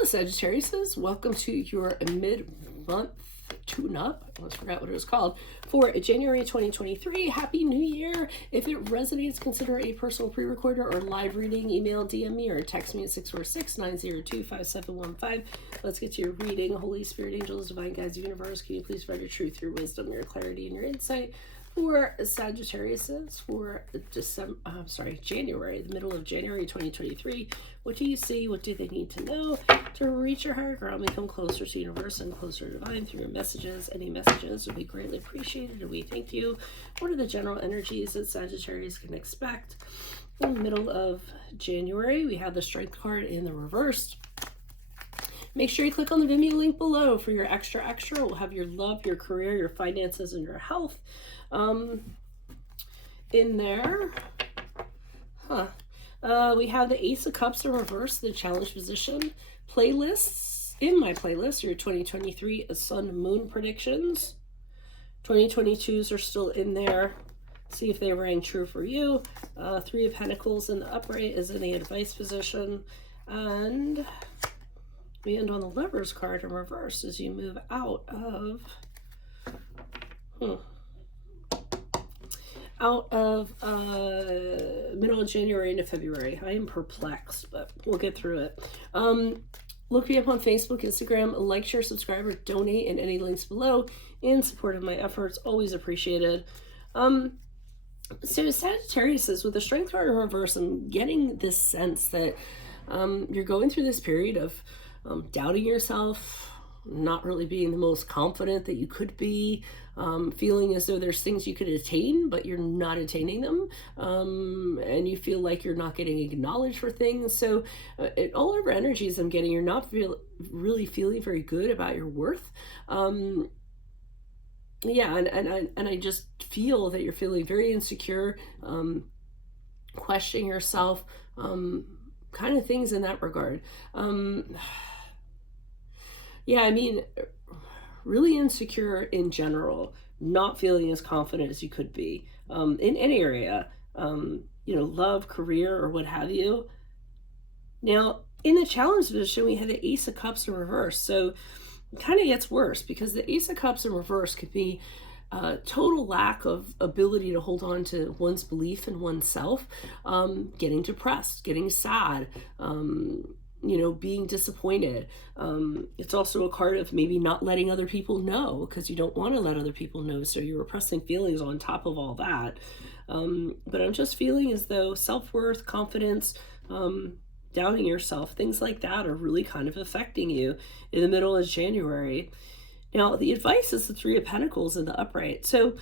Hello, Sagittarius. Welcome to your mid-month tune-up. I almost forgot what it was called. For January 2023, Happy New Year. If it resonates, consider a personal pre-recorder or live reading. Email, DM me, or text me at 646-902-5715. Let's get to your reading. Holy Spirit, angels, divine guides, universe, can you please provide your truth, your wisdom, your clarity, and your insight for Sagittarius for January, the middle of January 2023. What do you see? What do they need to know to reach your higher ground, become closer to universe and closer to divine through your messages? Any messages would be greatly appreciated, and we thank you. What are the general energies that Sagittarius can expect in the middle of January? We have the Strength card in the reverse. Make sure you click on the Venmo link below for your extra. We'll have your love, your career, your finances, and your health in there. We have the Ace of Cups in reverse, the challenge position. Playlists. In my playlist, your 2023 Sun Moon predictions. 2022s are still in there. See if they rang true for you. Three of Pentacles in the upright is in the advice position. And we end on the Lovers card in reverse as you move out of middle of January into February. I am perplexed, but we'll get through it. Look me up on Facebook, Instagram, like, share, subscribe, or donate in any links below in support of my efforts. Always appreciated. So Sagittarius is with the Strength card in reverse. I'm getting this sense that you're going through this period of doubting yourself, not really being the most confident that you could be, feeling as though there's things you could attain, but you're not attaining them, and you feel like you're not getting acknowledged for things. So all over energies I'm getting, you're not really feeling very good about your worth. Yeah, and I just feel that you're feeling very insecure, questioning yourself, kind of things in that regard. Yeah, I mean, really insecure in general, not feeling as confident as you could be in any area, love, career, or what have you. Now, in the challenge position, we have the Ace of Cups in reverse. So it kind of gets worse because the Ace of Cups in reverse could be total lack of ability to hold on to one's belief in oneself, getting depressed, getting sad, being disappointed. It's also a card of maybe not letting other people know because you don't want to let other people know, so you're repressing feelings on top of all that. But I'm just feeling as though self-worth, confidence, doubting yourself, things like that are really kind of affecting you in the middle of January. Now, the advice is the Three of Pentacles in the upright. So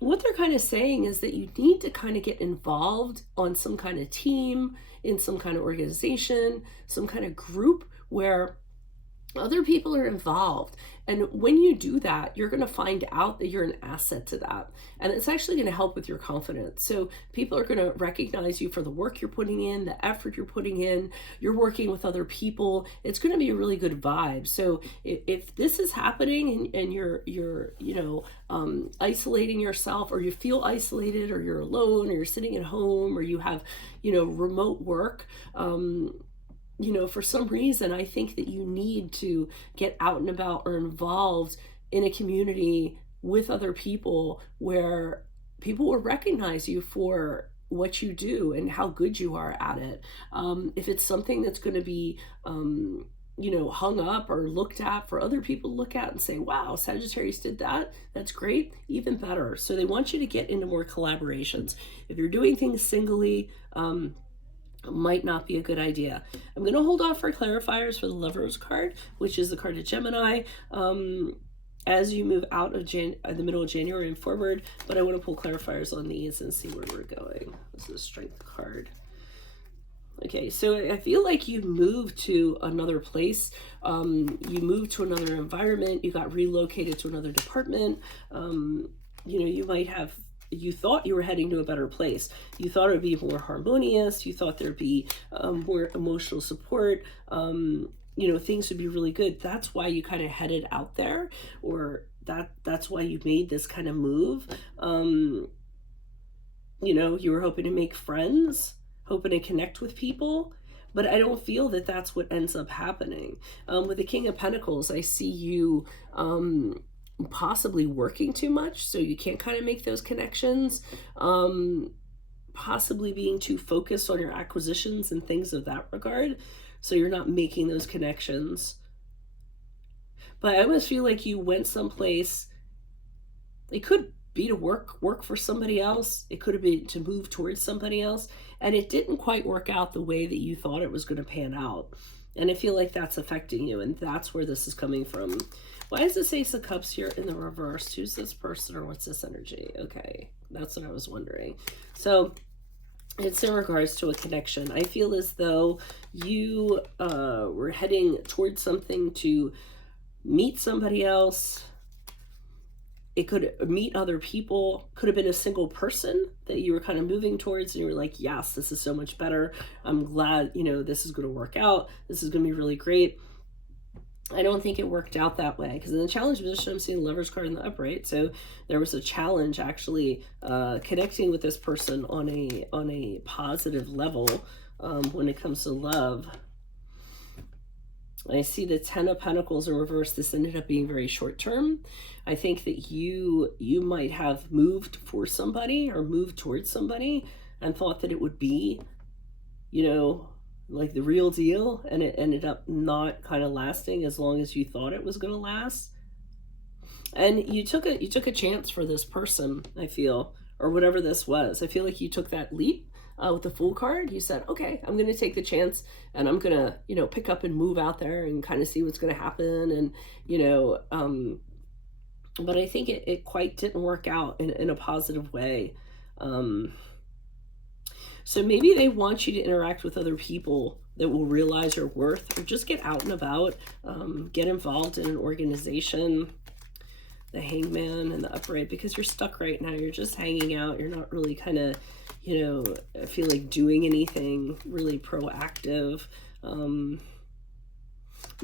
what they're kind of saying is that you need to kind of get involved on some kind of team, in some kind of organization, some kind of group where other people are involved. And when you do that, you're going to find out that you're an asset to that. And it's actually going to help with your confidence. So people are going to recognize you for the work you're putting in, the effort you're putting in. You're working with other people. It's going to be a really good vibe. So if this is happening and you're isolating yourself, or you feel isolated, or you're alone, or you're sitting at home, or you have, remote work, for some reason, I think that you need to get out and about or involved in a community with other people where people will recognize you for what you do and how good you are at it. If it's something that's going to be, hung up or looked at for other people to look at and say, wow, Sagittarius did that, that's great, even better. So they want you to get into more collaborations. If you're doing things singly, might not be a good idea. I'm going to hold off for clarifiers for the Lovers card, which is the card of Gemini, as you move out of the middle of January and forward, but I want to pull clarifiers on these and see where we're going. This is a Strength card. Okay, so I feel like you moved to another place, you moved to another environment, you got relocated to another department, you might have, you thought you were heading to a better place. You thought it would be more harmonious. You thought there'd be more emotional support. Things would be really good. That's why you kind of headed out there, or that's why you made this kind of move. You were hoping to make friends, hoping to connect with people. but I don't feel that that's what ends up happening. With the King of Pentacles, I see you possibly working too much, so you can't kind of make those connections. Possibly being too focused on your acquisitions and things of that regard, so you're not making those connections. But I almost feel like you went someplace. It could be to work for somebody else. It could have been to move towards somebody else, and it didn't quite work out the way that you thought it was going to pan out. And I feel like that's affecting you, and that's where this is coming from. Why is this Ace of Cups here in the reverse? Who's this person, or what's this energy? Okay, that's what I was wondering. So it's in regards to a connection. I feel as though you were heading towards something to meet somebody else. It could meet other people, could have been a single person that you were kind of moving towards, and you were like, yes, this is so much better. I'm glad, you know, this is going to work out. This is going to be really great. I don't think it worked out that way, because in the challenge position, I'm seeing the Lover's card in the upright. So there was a challenge actually connecting with this person on a positive level when it comes to love. I see the Ten of Pentacles in reverse. This ended up being very short term. I think that you might have moved for somebody or moved towards somebody and thought that it would be, you know, like the real deal, and it ended up not kind of lasting as long as you thought it was going to last. And you took a chance for this person, I feel, or whatever this was. I feel like you took that leap with the Fool card. You said, okay, I'm going to take the chance, and I'm going to, you know, pick up and move out there and kind of see what's going to happen. And, you know, but I think it quite didn't work out in a positive way. So maybe they want you to interact with other people that will realize your worth, or just get out and about, get involved in an organization. The Hangman and the upright, because you're stuck right now. You're just hanging out. You're not really kind of, you know, feel like doing anything really proactive. I'm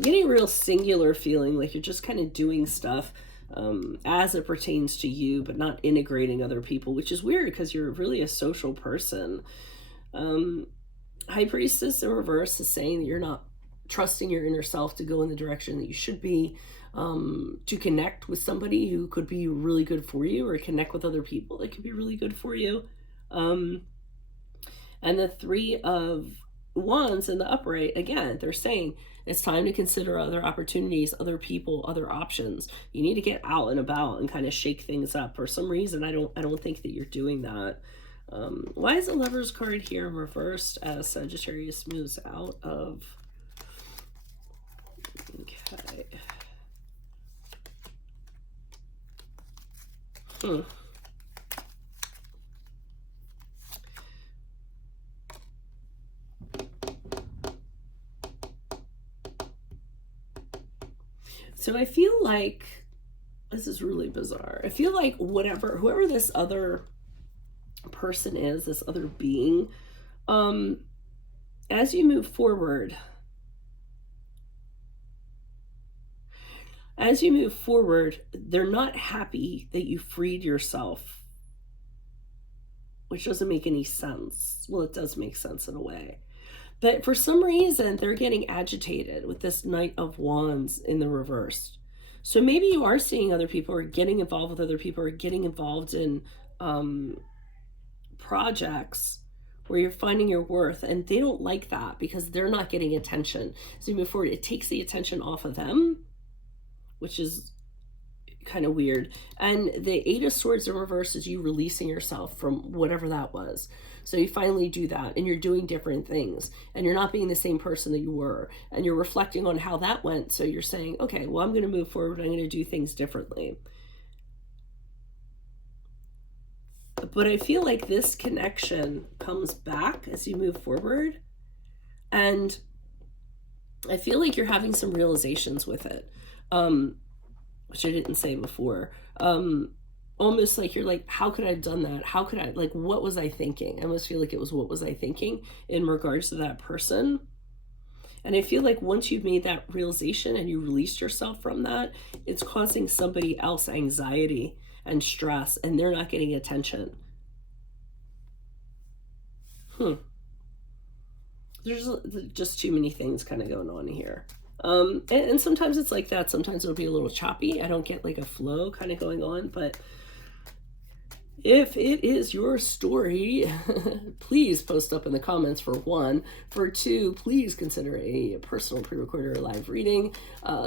getting a real singular feeling, like you're just kind of doing stuff as it pertains to you, but not integrating other people, which is weird because you're really a social person. High Priestess in reverse is saying that you're not trusting your inner self to go in the direction that you should be, to connect with somebody who could be really good for you, or connect with other people that could be really good for you. And the Three of Wands in the upright, again, they're saying it's time to consider other opportunities, other people, other options. You need to get out and about and kind of shake things up. For some reason, I don't think that you're doing that. Why is the Lover's card here reversed as Sagittarius moves out of? Okay. So I feel like this is really bizarre. I feel like whoever this other person is, this other being, as you move forward, they're not happy that you freed yourself, which doesn't make any sense. Well, it does make sense in a way. But for some reason, they're getting agitated with this Knight of Wands in the reverse. So maybe you are seeing other people, or getting involved with other people, or getting involved in projects where you're finding your worth, and they don't like that because they're not getting attention. So you move forward, it takes the attention off of them, which is kind of weird. And the Eight of Swords in reverse is you releasing yourself from whatever that was. So you finally do that, and you're doing different things, and you're not being the same person that you were, and you're reflecting on how that went. So you're saying, okay, well, I'm going to move forward. I'm going to do things differently. But I feel like this connection comes back as you move forward, and I feel like you're having some realizations with it, which I didn't say before. Almost like you're like, how could I have done that? How could I, like, what was I thinking? I almost feel like it was, what was I thinking in regards to that person? And I feel like once you've made that realization and you released yourself from that, it's causing somebody else anxiety and stress, and they're not getting attention. there's just too many things kind of going on here. And sometimes it's like that. Sometimes it'll be a little choppy. I don't get like a flow kind of going on, but if it is your story, please post up in the comments for one. For two, please consider a personal pre-recorded or live reading.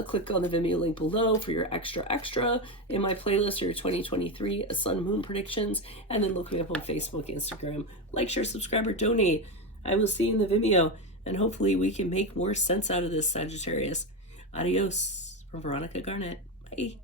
Click on the Vimeo link below for your extra in my playlist, your 2023 Sun Moon predictions, and then look me up on Facebook, Instagram. Like, share, subscribe, or donate. I will see you in the Vimeo, and hopefully we can make more sense out of this, Sagittarius. Adios from Veronica Garnet. Bye.